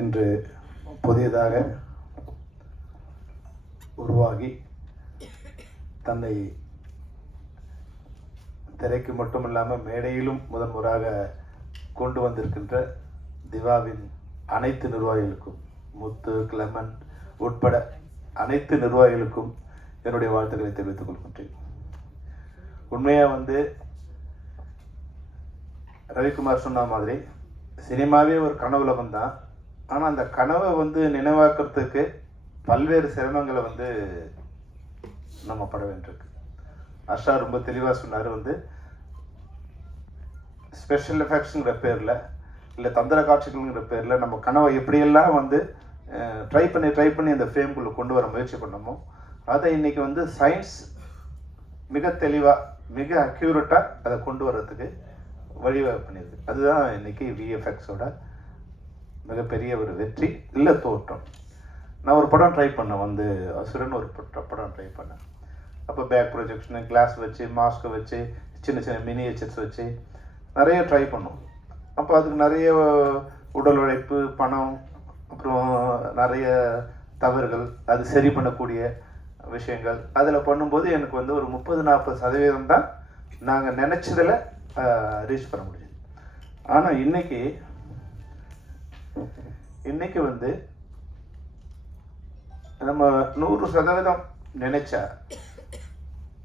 இன்று புதியதாக உருவாகி தன்னை திரைக்கு மட்டுமில்லாமல் மேடையிலும் முதன்முறாக கொண்டு வந்திருக்கின்ற திவாவின் அனைத்து நிர்வாகிகளுக்கும் முத்து கிளமன் உட்பட அனைத்து நிர்வாகிகளுக்கும் என்னுடைய வாழ்த்துக்களை தெரிவித்துக் கொள்கின்றேன். உண்மையாக வந்து ரவிக்குமார் சொன்ன மாதிரி சினிமாவே ஒரு கனவுலகம் தான் ஆனால் அந்த கனவை வந்து நினைவாக்குறதுக்கு பல்வேறு சிரமங்களை வந்து நம்ம பட வேண்டியிருக்கு. அர்ஷா ரொம்ப தெளிவாக சொன்னார் வந்து ஸ்பெஷல் எஃபெக்ட்ஸுங்கிற பேரில் இல்லை தந்திர காட்சிகள்ங்கிற பேரில் நம்ம கனவை எப்படியெல்லாம் வந்து ட்ரை பண்ணி ட்ரை பண்ணி அந்த ஃப்ரேம்குள்ளே கொண்டு வர முயற்சி பண்ணமோ அதை இன்றைக்கி வந்து சயின்ஸ் மிக தெளிவாக மிக அக்யூரேட்டாக அதை கொண்டு வர்றதுக்கு வழிவகை பண்ணியிருக்கு. அதுதான் இன்றைக்கி விஎஃப்எக்ஸோட மிகப்பெரிய ஒரு வெற்றி இல்லை தோற்றம். நான் ஒரு படம் ட்ரை பண்ணேன் வந்து அசுரன் ஒரு பட- படம் ட்ரை பண்ணேன். அப்போ பேக் ப்ரொஜெக்ஷனு கிளாஸ் வச்சு மாஸ்க்கை வச்சு சின்ன சின்ன மினியேச்சர்ஸ் வச்சு நிறைய ட்ரை பண்ணோம். அப்போ அதுக்கு நிறைய உடல் உழைப்பு பணம் அப்புறம் நிறைய தவறுகள் அது சரி பண்ணக்கூடிய விஷயங்கள். அதில் பண்ணும்போது எனக்கு வந்து ஒரு முப்பது நாற்பது சதவீதம் தான் நாங்கள் நினச்சதில் ரீச் பண்ண முடியுது ஆனால் இன்னைக்கு இன்னைக்கு வந்து நம்ம நூறு சதவீதம் நினைச்சா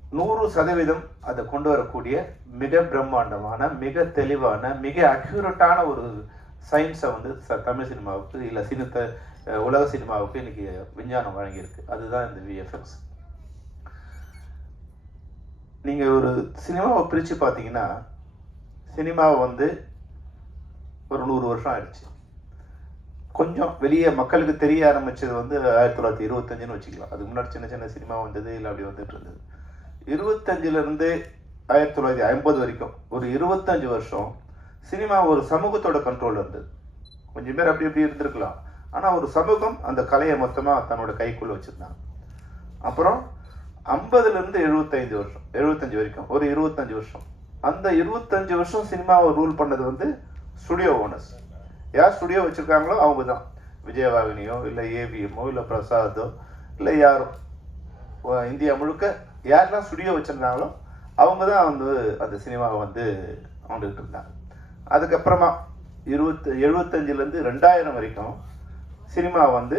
நூறு சதவீதம் அதை கொண்டு வரக்கூடிய மிக பிரம்மாண்டமான மிக தெளிவான மிக அக்யூரட்டான ஒரு சயின்ஸை வந்து ச- தமிழ் சினிமாவுக்கு இல்லை சினித்த உலக சினிமாவுக்கு இன்னைக்கு விஞ்ஞானம் வழங்கியிருக்கு. அதுதான் இந்த விஎஃப்எக்ஸ் நீங்கள் ஒரு சினிமாவை பிரித்து பார்த்தீங்கன்னா சினிமாவை வந்து ஒரு நூறு வருஷம் ஆயிடுச்சு. கொஞ்சம் வெளியே மக்களுக்கு தெரிய ஆரம்பிச்சது வந்து ஆயிரத்தி தொள்ளாயிரத்தி இருபத்தஞ்சுன்னு வச்சுக்கலாம். அதுக்கு முன்னாடி சின்ன சின்ன சினிமா வந்தது இல்லை அப்படி வந்துட்டு இருந்தது. இருபத்தஞ்சுல இருந்து ஆயிரத்தி தொள்ளாயிரத்தி ஐம்பது வரைக்கும் ஒரு இருபத்தஞ்சு வருஷம் சினிமா ஒரு சமூகத்தோட கண்ட்ரோல் இருந்தது. கொஞ்சம் பேர் அப்படி இப்படி இருந்திருக்கலாம். ஆனால் ஒரு சமூகம் அந்த கலையை மொத்தமாக தன்னோட கைக்குள்ளே வச்சுருந்தாங்க. அப்புறம் ஐம்பதுலேருந்து எழுபத்தஞ்சு வருஷம் எழுபத்தஞ்சு வரைக்கும் ஒரு இருபத்தஞ்சு வருஷம். அந்த இருபத்தஞ்சு வருஷம் சினிமாவை ரூல் பண்ணது வந்து ஸ்டுடியோ ஓனர்ஸ் யார் ஸ்டுடியோ வச்சுருக்காங்களோ அவங்க தான் விஜயவாகினியோ இல்லை ஏவிஎம்மோ இல்லை பிரசாதோ இல்லை யாரோ. இந்தியா முழுக்க யாரெல்லாம் ஸ்டுடியோ வச்சுருந்தாங்களோ அவங்க தான் வந்து அந்த சினிமாவை வந்து அவங்ககிட்ட இருந்தாங்க. அதுக்கப்புறமா இருபத்தி எழுபத்தஞ்சிலேருந்து ரெண்டாயிரம் வரைக்கும் சினிமா வந்து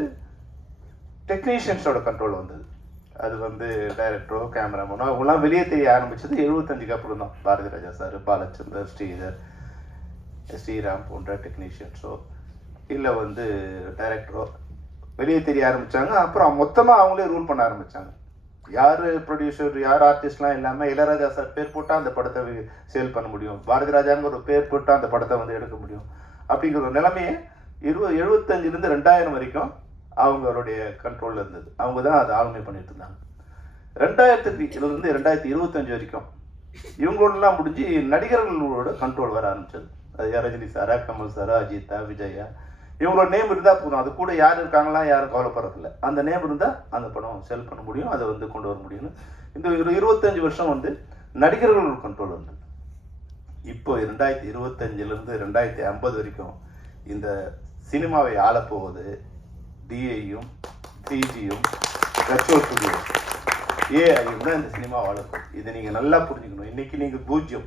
டெக்னீஷியன்ஸோட கண்ட்ரோல் வந்தது. அது வந்து டைரக்டரோ கேமராமேனோ அவங்களாம் வெளியே தெரிய ஆரம்பித்தது எழுபத்தஞ்சுக்கு அப்புறம் தான் பாரதி ராஜா சார் பாலச்சந்தர் ஸ்ரீதர் ஸ்ரீராம் போன்ற டெக்னீஷியன்ஸோ இல்லை வந்து டைரக்டரோ வெளியே தெரிய ஆரம்பித்தாங்க அப்புறம் மொத்தமாக அவங்களே ரூல் பண்ண ஆரம்பிச்சாங்க. யார் ப்ரொடியூசர் யார் ஆர்டிஸ்ட்லாம் இல்லாமல் இளையராஜா சார் பேர் போட்டால் அந்த படத்தை சேல் பண்ண முடியும். பாரதிராஜாங்க ஒரு பேர் போட்டால் அந்த படத்தை வந்து எடுக்க முடியும். அப்படிங்கிற ஒரு நிலைமையை இருபது எழுபத்தஞ்சிலேருந்து ரெண்டாயிரம் வரைக்கும் அவங்களுடைய கண்ட்ரோலில் இருந்தது. அவங்க தான் அதை ஆளுமை பண்ணிட்டு இருந்தாங்க. ரெண்டாயிரத்துக்கு இருந்து ரெண்டாயிரத்தி இருபத்தஞ்சு வரைக்கும் இவங்களோடலாம் முடிஞ்சு நடிகர்களோட கண்ட்ரோல் வர ஆரம்பிச்சது. அது ரஜினி சாரா கமல் சாரா அஜித்தா விஜயா இவங்களோட நேம் இருந்தால் போதும். அது கூட யார் இருக்காங்களா யாரும் கவலைப்படுறதில்ல. அந்த நேம் இருந்தால் அந்த படம் செல் பண்ண முடியும் அதை வந்து கொண்டு வர முடியும் இந்த ஒரு இருபத்தஞ்சு வருஷம் வந்து நடிகர்களோட கண்ட்ரோல் இருந்தது இப்போ ரெண்டாயிரத்தி இருபத்தஞ்சிலேருந்து ரெண்டாயிரத்தி ஐம்பது வரைக்கும் இந்த சினிமாவை ஆளப்போவது டிஏயும் டிஜியும் ரெட்ரோ ஸ்டுடியோ ஏஐயும் தான் இந்த சினிமா ஆளப்போகுது. இதை நீங்கள் நல்லா புரிஞ்சுக்கணும். இன்னைக்கு நீங்கள் பூஜ்ஜியம்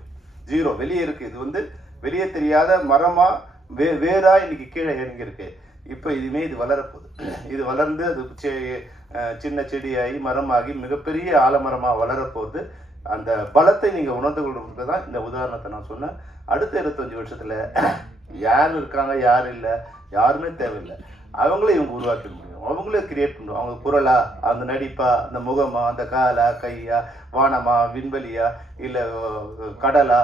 ஜீரோ வெளியே இருக்குது இது வந்து வெளியே தெரியாத மரமா வே வேறாக இன்னைக்கு கீழே இறங்கியிருக்கு. இப்போ இதுவுமே இது வளரப்போகுது. இது வளர்ந்து அது சின்ன செடியாகி மரமாகி மிகப்பெரிய ஆலமரமாக வளரப்போகுது. அந்த பலத்தை நீங்கள் உணர்ந்து கொள்ளும்போது தான் இந்த உதாரணத்தை நான் சொன்னேன். அடுத்த இருபத்தஞ்சி வருஷத்தில் யார் இருக்காங்க யார் இல்லை யாருமே தேவையில்லை. அவங்களே இவங்க உருவாக்கிட முடியும் அவங்களே கிரியேட் பண்ணுவோம் அவங்க குரலா அந்த நடிப்பா அந்த முகமா அந்த காலா கையா வானமா விண்வெளியா இல்லை கடலா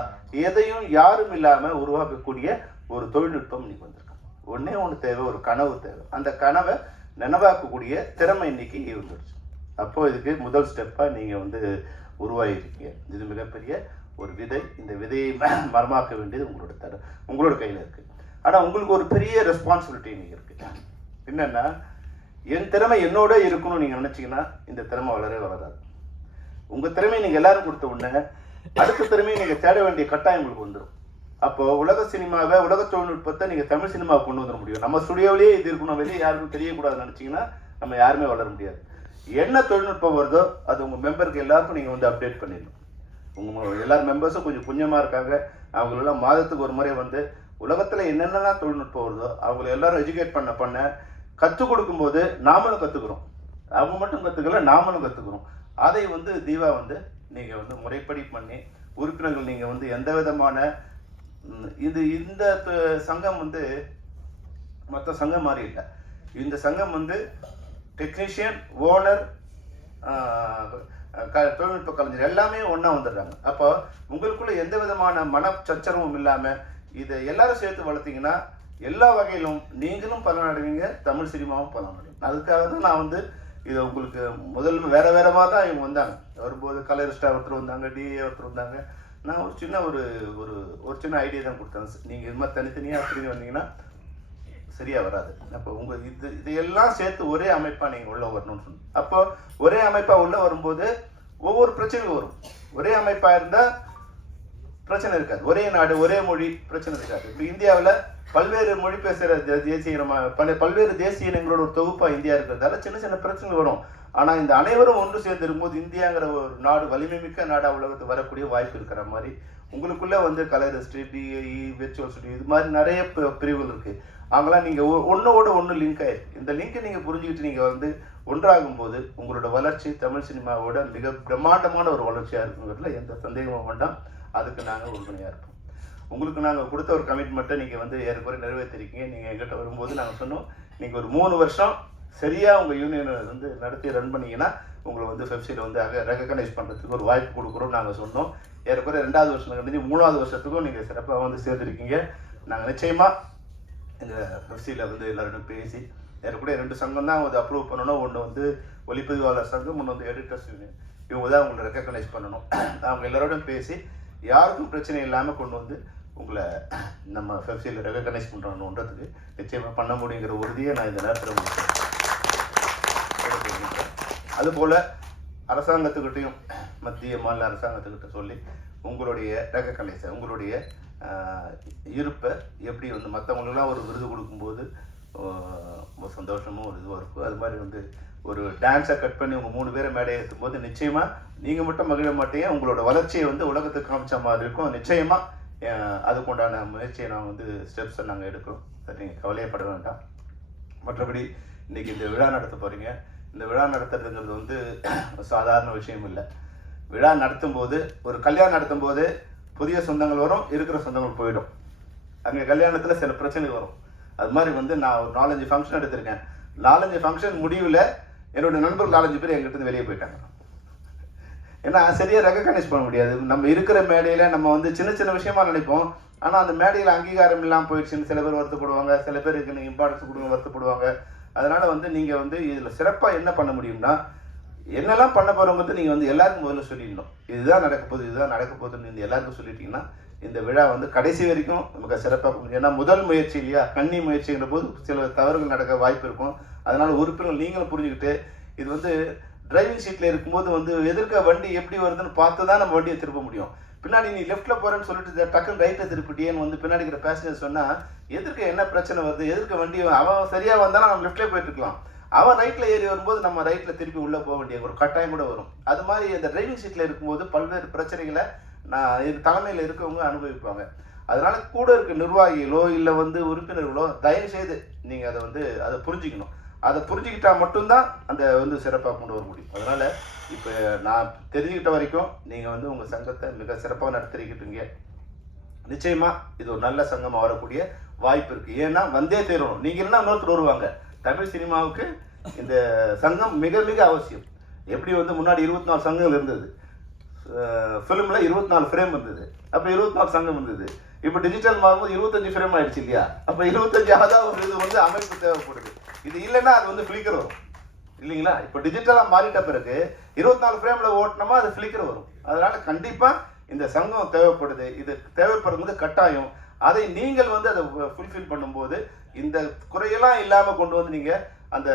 எதையும் யாரும் இல்லாமல் உருவாக்கக்கூடிய ஒரு தொழில்நுட்பம் இன்னைக்கு வந்திருக்கு. ஒன்னே ஒன்று தேவை ஒரு கனவு தேவை. அந்த கனவை நினைவாக்கக்கூடிய திறமை இன்னைக்கு வந்துடுச்சு அப்போ இதுக்கு முதல் ஸ்டெப்பாக நீங்கள் வந்து உருவாகிருக்கீங்க இது மிகப்பெரிய ஒரு விதை. இந்த விதையை மரமாக்க வேண்டியது உங்களோட தர உங்களோட கையில் இருக்கு. ஆனால் உங்களுக்கு ஒரு பெரிய ரெஸ்பான்சிபிலிட்டி நீங்கள் இருக்கு. என்னென்னா என் திறமை என்னோட இருக்கணும்னு நீங்கள் நினச்சிங்கன்னா இந்த திறமை வளரவே வளராது. உங்கள் திறமையை நீங்கள் எல்லாரும் கொடுத்த உடனே அடுத்த திறமையை நீங்கள் தேட வேண்டிய கட்டாயம் உங்களுக்கு வந்துடும் அப்போ உலக சினிமாவை உலக தொழில்நுட்பத்தை நீங்க தமிழ் சினிமாவை கொண்டு வந்துட முடியும். நம்ம ஸ்டுடியோவிலேயே இது இருக்கணும் வெளியே யாருக்கும் தெரியக்கூடாதுன்னு நினைச்சீங்கன்னா நம்ம யாருமே வளர முடியாது. என்ன தொழில்நுட்பம் வருதோ அது உங்க மெம்பருக்கு எல்லாருக்கும் நீங்க வந்து அப்டேட் பண்ணிடணும். உங்க எல்லார் மெம்பர்ஸும் கொஞ்சம் புண்ணியமா இருக்காங்க. அவங்களெல்லாம் மாதத்துக்கு ஒரு முறை வந்து உலகத்துல என்னென்னலாம் தொழில்நுட்பம் வருதோ அவங்கள எல்லாரும் எஜுகேட் பண்ண பண்ண கற்றுக் கொடுக்கும்போது நாமளும் கற்றுக்குறோம் அவங்க மட்டும் கற்றுக்கல நாமளும் கற்றுக்குறோம் அதை வந்து தீபா வந்து நீங்கள் வந்து முறைப்படி பண்ணி உறுப்பினர்கள் நீங்கள் வந்து எந்த விதமான இது இந்த சங்கம் வந்து மற்ற சங்கம் மாதிரி இல்லை. இந்த சங்கம் வந்து டெக்னீஷியன் ஓனர் தொழில்நுட்ப கலைஞர் எல்லாமே ஒன்றா வந்துடுறாங்க. அப்போ உங்களுக்குள்ள எந்த விதமான மன சச்சரவும் இல்லாமல் இதை எல்லாரும் சேர்த்து வளர்த்தீங்கன்னா எல்லா வகையிலும் நீங்களும் பலனடைவீங்க தமிழ் சினிமாவும் பலனடையும். அதுக்காக தான் நான் வந்து இதை உங்களுக்கு முதல் வேற வேறமாக தான் இவங்க வந்தாங்க. வரும்போது கலரிஸ்டா ஒருத்தர் வந்தாங்க டிஏ ஒருத்தர் வந்தாங்க. நான் ஒரு சின்ன ஒரு ஒரு ஒரு சின்ன ஐடியா தான் கொடுத்தேன். நீங்கள் இது மாதிரி தனித்தனியாக அப்படி வந்தீங்கன்னா சரியாக வராது. அப்போ உங்கள் இது இதையெல்லாம் சேர்த்து ஒரே அமைப்பாக நீங்கள் உள்ளே வரணும்னு சொன்னோம் அப்போ ஒரே அமைப்பாக உள்ளே வரும்போது ஒவ்வொரு பிரச்சனையும் வரும். ஒரே அமைப்பாக இருந்தால் பிரச்சனை இருக்காது. ஒரே நாடு ஒரே மொழி பிரச்சனை இருக்காது. இப்போ இந்தியாவில் பல்வேறு மொழி பேசுகிற தேசிய இனமா பல பல்வேறு தேசிய இனங்களோட ஒரு தொகுப்பாக இந்தியா இருக்கிறதால சின்ன சின்ன பிரச்சனைகள் வரும். ஆனால் இந்த அனைவரும் ஒன்று சேர்ந்து இருக்கும்போது இந்தியாங்கிற ஒரு நாடு வலிமை மிக்க நாடா உலகத்துக்கு வரக்கூடிய வாய்ப்பு இருக்கிற மாதிரி உங்களுக்குள்ளே வந்து கலை ஹிஸ்ட்ரி டிஐஇ விர்ச்சுவல் ஸ்டுடியோ இது மாதிரி நிறைய பி- பிரிவுகள் இருக்குது அவங்களாம் நீங்கள் ஒ- ஒன்று லிங்க் ஆயிருக்கு இந்த லிங்கை நீங்கள் புரிஞ்சுக்கிட்டு நீங்கள் வந்து ஒன்றாகும் போது உங்களோட வளர்ச்சி தமிழ் சினிமாவோட மிக பிரம்மாண்டமான ஒரு வளர்ச்சியாக இருக்குங்கிறதுல எந்த சந்தேகமும் வேண்டாம். அதுக்கு நாங்கள் உறுதுணையாக இருப்போம். உங்களுக்கு நாங்கள் கொடுத்த ஒரு கமிட்மெண்ட்டை நீங்கள் வந்து ஏற்குறை நிறைவேற்றிருக்கீங்க. நீங்கள் எங்கிட்ட வரும்போது நாங்கள் சொன்னோம் நீங்கள் ஒரு மூணு வருஷம் சரியாக உங்கள் யூனியனை வந்து நடத்தி ரன் பண்ணீங்கன்னா உங்களை வந்து வெப்சைட் வந்து ரெகக்னைஸ் பண்ணுறதுக்கு ஒரு வாய்ப்பு கொடுக்குறோம் நாங்கள் சொன்னோம். ஏறக்குறை ரெண்டாவது வருஷம் கழிஞ்சு மூணாவது வருஷத்துக்கும் நீங்கள் சிறப்பாக வந்து சேர்ந்துருக்கீங்க. நாங்கள் நிச்சயமாக இந்த வெப்சைட்டில் வந்து எல்லோரும் பேசி ஏற்கனவே ரெண்டு சங்கம் தான் வந்து அப்ரூவ் பண்ணணும். ஒன்று வந்து ஒளிப்பதிவாளர் சங்கம் ஒன்று வந்து எடிட்டர்ஸ் யூனியன் இவங்க தான் உங்களை ரெக்கக்னைஸ் பண்ணணும். அவங்க எல்லாரோடும் பேசி யாருக்கும் பிரச்சனை இல்லாமல் கொண்டு வந்து உங்களை நம்ம வெப்சைட்டில் ரெக்கக்னைஸ் பண்ணுறோன்றதுக்கு நிச்சயமாக பண்ண முடியுங்கிற உறுதியை நான் இந்த நேரத்தில் அதுபோல் அரசாங்கத்துக்கிட்டையும் மத்திய மாநில அரசாங்கத்துக்கிட்ட சொல்லி உங்களுடைய ரெக்கக்னைஸை உங்களுடைய இருப்பை எப்படி வந்து மற்றவங்களுக்குலாம் ஒரு விருது கொடுக்கும்போது ரொம்ப சந்தோஷமும் ஒரு இதுவாக இருக்கும். அது மாதிரி வந்து ஒரு டான்ஸை கட் பண்ணி உங்கள் மூணு பேரை மேடை ஏற்றும் போது நிச்சயமாக நீங்கள் மட்டும் மகிழ மாட்டீங்க. உங்களோட வளர்ச்சியை வந்து உலகத்துக்கு காமிச்ச மாதிரி இருக்கும். நிச்சயமாக அதுக்குண்டான முயற்சியை நான் வந்து ஸ்டெப்ஸை நாங்கள் எடுக்கிறோம். அதை நீங்கள் கவலையப்பட வேண்டாம். மற்றபடி இன்றைக்கி இந்த விழா நடத்த போகிறீங்க இந்த விழா நடத்துறதுங்கிறது வந்து சாதாரண விஷயம் இல்லை. விழா நடத்தும் போது ஒரு கல்யாணம் நடத்தும் போது புதிய சொந்தங்கள் வரும் இருக்கிற சொந்தங்கள் போயிடும். அங்கே கல்யாணத்தில் சில பிரச்சனை வரும். அது மாதிரி வந்து நான் ஒரு நாலஞ்சு ஃபங்க்ஷன் எடுத்திருக்கேன். நாலஞ்சு ஃபங்க்ஷன் முடிவில் என்னோட நண்பர் நாலஞ்சு பேர் எங்கிட்ட வெளியே போயிட்டாங்க. ஏன்னா சரியாக ரெகக்னைஸ் பண்ண முடியாது. நம்ம இருக்கிற மேடையில் நம்ம வந்து சின்ன சின்ன விஷயமா நினைப்போம். ஆனால் அந்த மேடையில் அங்கீகாரம் இல்லாமல் போயிடுச்சுன்னு சில பேர் வருத்தப்படுவாங்க. சில பேர் இதுக்கு இம்பார்ட்டன்ஸ் கொடுங்க வருத்தப்படுவாங்க. அதனால் வந்து நீங்கள் வந்து இதில் சிறப்பாக என்ன பண்ண முடியும்னா என்னெல்லாம் பண்ண போகிறவங்க நீங்கள் வந்து எல்லாருக்கும் முதல்ல சொல்லிடணும். இதுதான் நடக்க போகுது இதுதான் நடக்க போகுதுன்னு நீங்க எல்லாருக்கும் சொல்லிட்டீங்கன்னா இந்த விழா வந்து கடைசி வரைக்கும் நமக்கு சிறப்பாக ஏன்னா முதல் முயற்சி இல்லையா? கன்னி முயற்சிங்கிற போது சில தவறுகள் நடக்க வாய்ப்பு இருக்கும். அதனால் உறுப்பினர்கள் நீங்களும் புரிஞ்சுக்கிட்டு இது வந்து டிரைவிங் சீட்டில் இருக்கும்போது வந்து எதிர்க்க வண்டி எப்படி வருதுன்னு பார்த்து தான் நம்ம வண்டியை திருப்ப முடியும். பின்னாடி நீ லெஃப்ட்டில் போகிறேன்னு சொல்லிட்டு டக்குன்னு ரைட்டில் திருப்பிட்டியேன்னு வந்து பின்னாடி இருக்கிற பேசஞ்சர் சொன்னால் எதிர்க்க என்ன பிரச்சனை வருது? எதிர்க்க வண்டி அவன் சரியாக வந்தாலும் நம்ம லெஃப்ட்லேயே போயிட்டு இருக்கலாம். அவன் ரைட்டில் ஏறி வரும்போது நம்ம ரைட்டில் திருப்பி உள்ளே போக வேண்டிய ஒரு கட்டாயம் கூட வரும். அது மாதிரி அந்த டிரைவிங் சீட்டில் இருக்கும்போது பல்வேறு பிரச்சனைகளை நான் இது தலைமையில் இருக்கவங்க அனுபவிப்பாங்க. அதனால கூட இருக்க நிர்வாகிகளோ இல்லை வந்து உறுப்பினர்களோ தயவு செய்து நீங்கள் அதை வந்து அதை புரிஞ்சுக்கணும். அதை புரிஞ்சுக்கிட்டா மட்டும்தான் அந்த வந்து சிறப்பாக கொண்டு வர முடியும். அதனால் இப்போ நான் தெரிஞ்சுக்கிட்ட வரைக்கும் நீங்கள் வந்து உங்கள் சங்கத்தை மிக சிறப்பாக நடத்திருக்கிட்டீங்க நிச்சயமாக இது ஒரு நல்ல சங்கமாக வரக்கூடிய வாய்ப்பு இருக்குது ஏன்னா வந்தே தேரணும். நீங்கள் என்ன இன்னொருத்தர் வருவாங்க? தமிழ் சினிமாவுக்கு இந்த சங்கம் மிக மிக அவசியம். எப்படி வந்து முன்னாடி இருபத்தி நாலு சங்கங்கள் இருந்தது? ஃபிலிமில் இருபத்தி நாலு ஃப்ரேம் இருந்தது அப்போ இருபத்தி நாலு சங்கம் இருந்தது இப்போ டிஜிட்டல் மாறும்போது இருபத்தஞ்சு ஃப்ரேம் ஆயிடுச்சு இல்லையா? அப்போ இருபத்தஞ்சாவதா ஒரு இது வந்து அமைப்பு தேவைப்படுது. இது இல்லைன்னா அது வந்து ஃபிளிக்கர் வரும். இல்லைங்களா? இப்போ டிஜிட்டலாக மாறிட்ட பிறகு இருபத்தி நாலு ஃப்ரேமில் ஓட்டினோமா அது ஃபிளிக்கர் வரும். அதனால கண்டிப்பாக இந்த சங்கம் தேவைப்படுது. இது தேவைப்படுறது கட்டாயம். அதை நீங்கள் வந்து அதை ஃபுல்ஃபில் பண்ணும்போது இந்த குறையெல்லாம் இல்லாமல் கொண்டு வந்து நீங்கள் அந்த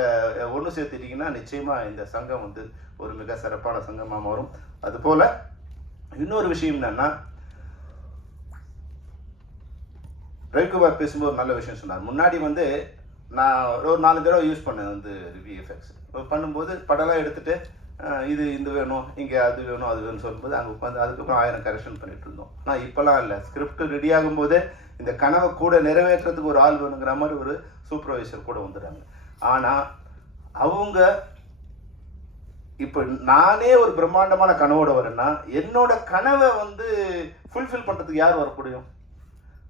ஒன்று சேர்த்துட்டீங்கன்னா நிச்சயமாக இந்த சங்கம் வந்து ஒரு மிக சிறப்பான சங்கமாக மாறும். அதுபோல் இன்னொரு விஷயம் என்னன்னா ரவிக்குமார் பேசும்போது ஒரு நல்ல விஷயம் சொன்னார். முன்னாடி வந்து நான் ஒரு நாலு தடவை யூஸ் பண்ணேன் வந்து விஎஃப்எக்ஸ் பண்ணும்போது படம்லாம் எடுத்துகிட்டு இது இது வேணும் இங்கே அது வேணும் அது வேணும்னு சொல்லும்போது அங்கே உட்காந்து அதுக்கப்புறம் ஆயிரம் கரெக்ஷன் பண்ணிட்டு இருந்தோம். ஆனால் இப்போலாம் இல்லை. ஸ்கிரிப்ட் ரெடி ஆகும்போதே இந்த கனவை கூட நிறைவேற்றுறதுக்கு ஒரு ஆள் வேணுங்கிற மாதிரி ஒரு சூப்பர்வைசர் கூட வந்துடுறாங்க. ஆனால் அவங்க இப்போ நானே ஒரு பிரம்மாண்டமான கனவோட வரேன்னா என்னோட கனவை வந்து ஃபுல்ஃபில் பண்ணுறதுக்கு யார் வரக்கூடியும்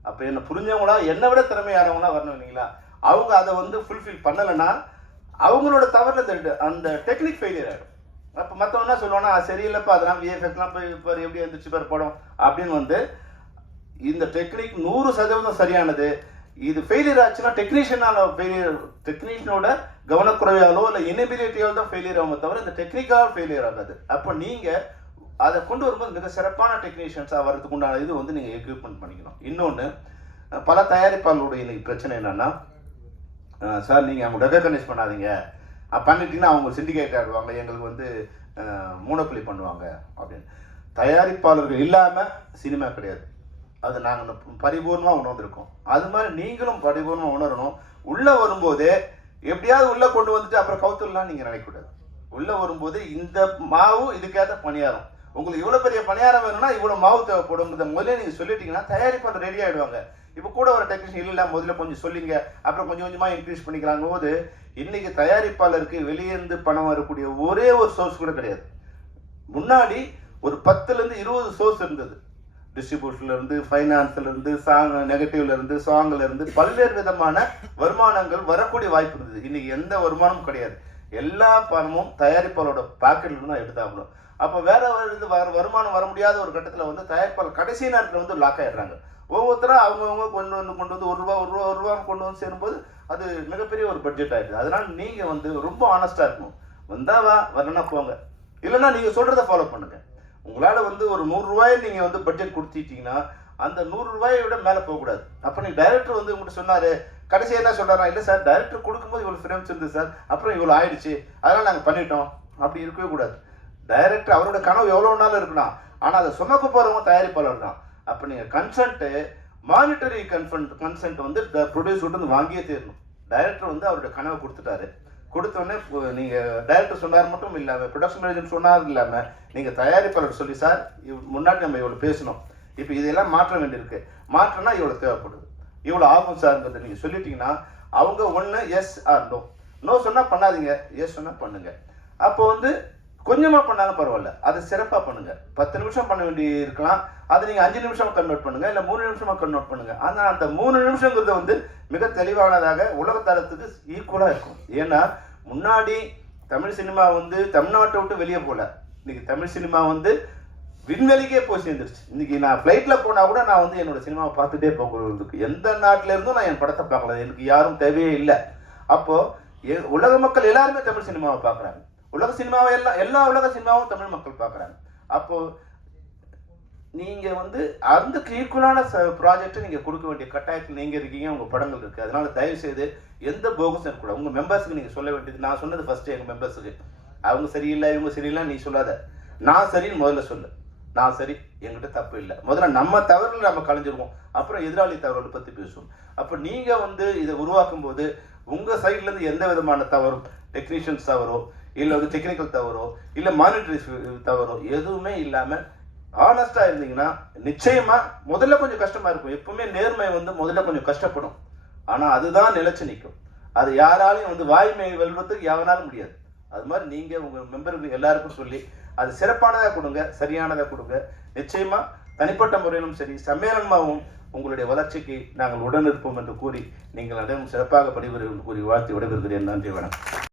அப்போ என்னை புரிஞ்சவங்களா? என்னை விட திறமையானவங்களா வரணும் இல்லைங்களா? அவங்க அதை வந்து ஃபுல்ஃபில் பண்ணலைன்னா அவங்களோட தவறில் அந்த அந்த டெக்னிக் ஃபெயிலியர் ஆகிடும் அப்போ மற்றவங்க என்ன சரியில்லைப்பா அதெல்லாம் விஎஃப்எக்ஸ்லாம் போய் இப்போ எப்படி இருந்துச்சு பார் படம் அப்படின்னு வந்து இந்த டெக்னிக் நூறு சதவீதம் சரியானது. இது ஃபெயிலியர் ஆச்சுன்னா டெக்னீஷியனால ஃபெயிலியர் டெக்னீஷியனோட கவனக்குறைவாலோ இல்லை இனபிலிட்டியால் தான் ஃபெயிலியர் ஆகும் தவிர இந்த டெக்னிக்காக ஃபெயிலியர் ஆகாது. அப்போ நீங்கள் அதை கொண்டு வரும்போது மிக சிறப்பான டெக்னீஷியன்ஸாக வரதுக்கு உண்டான இது வந்து நீங்கள் எக்யூப்மெண்ட் பண்ணிக்கணும். இன்னொன்று பல தயாரிப்பாளருடைய இன்னைக்கு பிரச்சனை என்னென்னா சார் நீங்கள் அவங்க ரெகக்னைஸ் பண்ணாதீங்க. பண்ணிட்டீங்கன்னா அவங்க சிண்டிகேட் ஆடுவாங்க எங்களுக்கு வந்து மூனோப்பிளி பண்ணுவாங்க அப்படின்னு. தயாரிப்பாளர்கள் இல்லாமல் சினிமா கிடையாது. அது நாங்கள் பரிபூர்ணமாக உணர்ந்திருக்கோம். அது மாதிரி நீங்களும் பரிபூர்ணமாக உணரணும். உள்ளே வரும்போதே எப்படியாவது உள்ளே கொண்டு வந்துட்டு அப்புறம் கவுத்துடலாம் நீங்கள் நினைக்கக்கூடாது. உள்ளே வரும்போது இந்த மாவு இதுக்கேற்ற பணியாரம். உங்களுக்கு இவ்வளோ பெரிய பணியாரம் வேணும்னா இவ்வளோ மாவு தேவைப்படும். இதை முதல்ல நீங்கள் சொல்லிட்டீங்கன்னா தயாரிப்பாளர் ரெடி ஆகிடுவாங்க இப்போ கூட ஒரு டெக்னீஷியன் இல்லை முதல்ல கொஞ்சம் சொல்லிங்க. அப்புறம் கொஞ்சம் கொஞ்சமாக இன்க்ரீஸ் பண்ணிக்கலாங்க போது இன்றைக்கி தயாரிப்பாளருக்கு வெளியே இருந்து பணம் வரக்கூடிய ஒரே ஒரு சோர்ஸ் கூட கிடையாது. முன்னாடி ஒரு பத்துலேருந்து இருபது சோர்ஸ் இருந்தது. டிஸ்ட்ரிபியூஷன்ல இருந்து ஃபைனான்ஸ்ல இருந்து சாங் நெகட்டிவ்ல இருந்து சாங்ல இருந்து பல்வேறு விதமான வருமானங்கள் வரக்கூடிய வாய்ப்பு இருந்தது. இன்னைக்கு எந்த வருமானமும் கிடையாது. எல்லா பணமும் தயாரிப்பாளரோட பாக்கெட்ல இருந்து தான் எடுத்தாகணும் அப்போ வேற இருந்து வர வருமானம் வர முடியாத ஒரு கட்டத்தில் வந்து தயாரிப்பாளர் கடைசி நேரத்தில் வந்து லாக் ஆகிடுறாங்க ஒவ்வொருத்தரும் அவங்கவுங்க கொண்டு வந்து கொண்டு வந்து ஒரு ரூபா ஒரு ரூபா ஒரு ரூபா கொண்டு வந்து சேரும்போது அது மிகப்பெரிய ஒரு பட்ஜெட் ஆயிடுது. அதனால நீங்கள் வந்து ரொம்ப ஆனஸ்டா இருக்கணும். வந்தாவா வரலன்னா போங்க. இல்லைன்னா நீங்கள் சொல்கிறத ஃபாலோ பண்ணுங்கள் உங்களால் வந்து ஒரு நூறு நீங்கள் வந்து பட்ஜெட் கொடுத்துட்டீங்கன்னா அந்த நூறுரூவாயை விட மேலே போகக்கூடாது. அப்போ நீங்கள் டைரக்டர் வந்து உங்கள்கிட்ட சொன்னார் கடைசி என்ன சொல்கிறாரா இல்லை சார் டைரக்டர் கொடுக்கும்போது இவ்வளோ ஃப்ரேம்ஸ் இருந்தது சார் அப்புறம் இவ்வளோ ஆயிடுச்சு அதெல்லாம் நாங்கள் பண்ணிட்டோம். அப்படி இருக்கவே கூடாது. டைரக்டர் அவரோட கனவு எவ்வளோ நாள் இருக்கலாம் ஆனால் அதை சுமக்க போகிறவங்க தயாரிப்பாளர் தான். அப்போ நீங்கள் கன்சன்ட்டு மானிட்டரி கன்சென்ட் கன்சன்ட் வந்து ப்ரொடியூசர் வந்து வாங்கியே தீரணும். டைரக்டர் வந்து அவருடைய கனவை கொடுத்துட்டாரு. கொடுத்தோடனே இப்போ டைரக்டர் சொன்னார் மட்டும் இல்லாமல் ப்ரொடக்ஷன் மேனேஜர் சொன்னார் இல்லாமல் நீங்கள் தயாரிப்பாளர் சொல்லி சார் இவ்- முன்னாடி நம்ம இவ்வளோ பேசணும் இப்போ இதெல்லாம் மாற்ற வேண்டியிருக்கு. மாற்றம்னா இவ்வளோ தேவைப்படுது. இவ்வளோ ஆகும் சார்ங்கிறத நீங்கள் சொல்லிட்டீங்கன்னா அவங்க ஒன்று எஸ் ஆர் நோ நோ சொன்னால் பண்ணாதீங்க. எஸ் சொன்னால் பண்ணுங்கள் அப்போ வந்து கொஞ்சமாக பண்ணாலும் பரவாயில்ல. அது சிறப்பாக பண்ணுங்கள் பத்து நிமிஷம் பண்ண வேண்டி இருக்கலாம் அது நீங்கள் அஞ்சு நிமிஷமாக கன்வெர்ட் பண்ணுங்கள் இல்லை மூணு நிமிஷமாக கன்வெர்ட் பண்ணுங்கள் ஆனால் அந்த மூணு நிமிஷங்கிறது வந்து மிக தெளிவானதாக உலக தரத்துக்கு ஈக்குவலாக இருக்கும். ஏன்னா முன்னாடி தமிழ் சினிமா வந்து தமிழ்நாட்டை விட்டு வெளியே போகல இன்னைக்கு தமிழ் சினிமா வந்து விண்வெளிக்கே போய் சேர்ந்துருச்சு. இன்னைக்கு நான் ஃப்ளைட்டில் போனால் கூட நான் வந்து என்னோட சினிமாவை பார்த்துட்டே போகிறதுக்கு. எந்த நாட்டில இருந்தும் நான் என் படத்தை பார்க்கல. எனக்கு யாரும் தேவையே இல்லை. அப்போது எ- உலக மக்கள் எல்லாருமே தமிழ் சினிமாவை பார்க்குறாங்க. உலக சினிமாவை எல்லாம் எல்லா உலக சினிமாவும் தமிழ் மக்கள் பார்க்குறாங்க. அப்போது நீங்கள் வந்து அந்த ஈக்குவலான ப்ராஜெக்ட்டை நீங்கள் கொடுக்க வேண்டிய கட்டாயத்தில் நீங்கள் இருக்கீங்க உங்கள் படங்கள் இருக்குது அதனால் தயவு செய்து எந்த போகஸும் இருக்கக்கூடாது உங்கள் மெம்பர்ஸுக்கு நீங்கள் சொல்ல வேண்டியது நான் சொன்னது ஃபஸ்ட்டு எங்கள் மெம்பர்ஸுக்கு அவங்க சரியில்லை இவங்க சரியில்லை நீ சொல்லாத. நான் சரின்னு முதல்ல சொல்லு. நான் சரி என்கிட்ட தப்பு இல்லை. முதல்ல நம்ம தவறுல நம்ம கலைஞ்சிருவோம். அப்புறம் எதிராளி தவறுகளை பற்றி பேசுவோம். அப்போ நீங்கள் வந்து இதை உருவாக்கும் போது உங்கள் சைட்லேருந்து எந்த விதமான தவறும் டெக்னீஷியன்ஸ் தவறோ இல்லை வந்து டெக்னிக்கல் தவறோ இல்லை மானிட்டரி தவறோ எதுவுமே இல்லாமல் ஆனஸ்டா இருந்தீங்கன்னா நிச்சயமா முதல்ல கொஞ்சம் கஷ்டமா இருக்கும். எப்பவுமே நேர்மை வந்து முதல்ல கொஞ்சம் கஷ்டப்படும். ஆனா அதுதான் நிலைச்சு நிற்கும். அது யாராலையும் வந்து வாய்மையை வெல்வதுக்கு எவனாலும் முடியாது. அது மாதிரி நீங்க உங்க மெம்பருக்கு எல்லாருக்கும் சொல்லி அது சிறப்பானதா கொடுங்க சரியானதா கொடுங்க. நிச்சயமா தனிப்பட்ட முறையிலும் சரி சம்மேளனமாகவும் உங்களுடைய வளர்ச்சிக்கு நாங்கள் உடன் இருப்போம் என்று கூறி நீங்கள் அனைவரும் சிறப்பாக படிவர்கள் கூறி வாழ்த்தி விடைபெறுகிறேன். நன்றி வணக்கம்.